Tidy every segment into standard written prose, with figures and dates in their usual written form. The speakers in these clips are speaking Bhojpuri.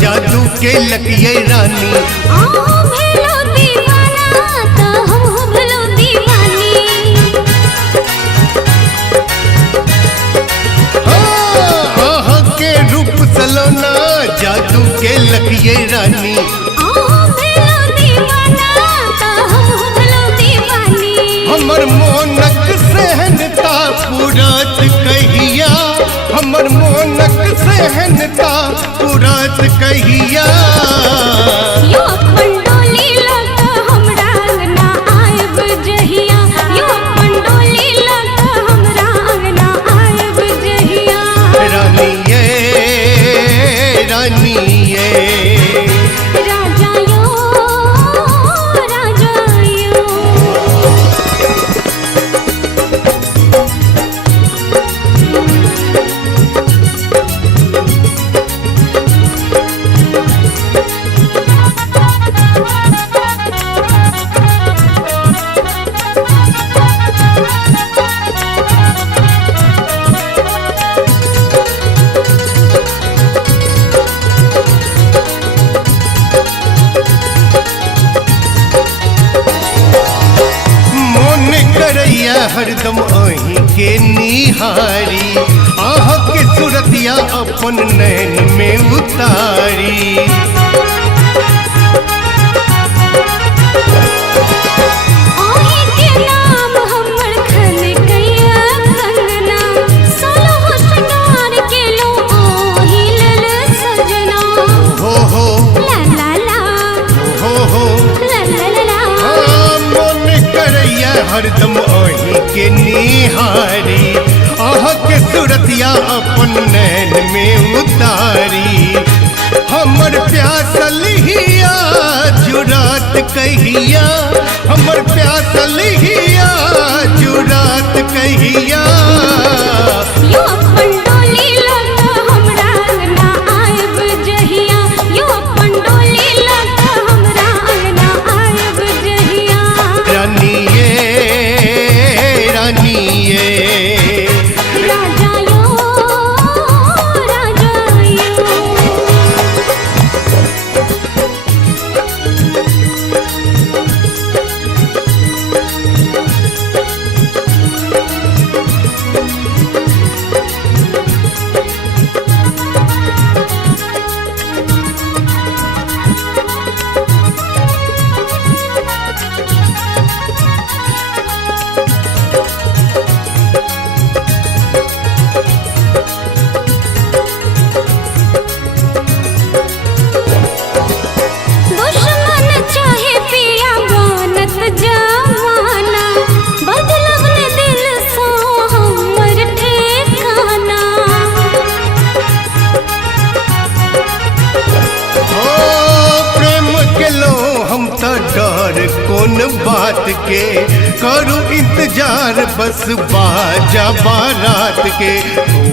जादू के लकिये रानी भेलो दीवाना तो हम भेलो दीवानी। के रूप सलोना जादू के लकिये रानी भेलो दीवाना तो हम भेलो दीवानी। हमर मोनक सहनता पुरात कहिया हमर मोनक सहनता पुरात कहिया यो पंडोली लगा हमरा अंगना आयब जहिया यो पंडोली लगा हमरा अंगना आयब जहिया। रानी ये राजा यो राजा यो। हरदम अही के निहारी आह के सूरतिया अपन नैन में उतारी। ओही के नाम हमर खन गया कंगना सोलह श्रृंगार के लो ओही लल सजना। हो ला ला ला हो ला ला ला मन करैया हरदम के निहारी आह के सूरतिया अपन नैन में उतारी। हमर प्यासल हिया जुरात कहिया हमर प्यासल हिया जुरात कहिया। यो पंडोली लगा हमरा अंगना आयब जहिया यो पंडोली लगा हमरा अंगना आयब जहिया। रानी राजा यो राजा यो। दुश्मन चाहे पिया बनत जमाना बदलब न दिल सो हमर ठेकाना। प्रेम के लो हम तो डर कौन बात के करूं इंतजार बस बाजा बारात के।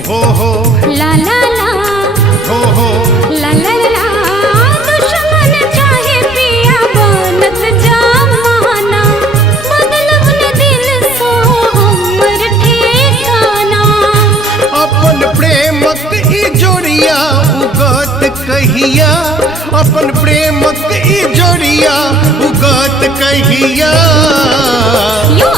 हो ला ला ला हो ला ला ला दुश्मन चाहे पिया बनत जमाना बदलब न दिल सो हमर ठेकाना। अपन प्रेमक ई जोड़िया उगत कहिया अपन प्रेमक ई जोड़िया उगत कहिया। यो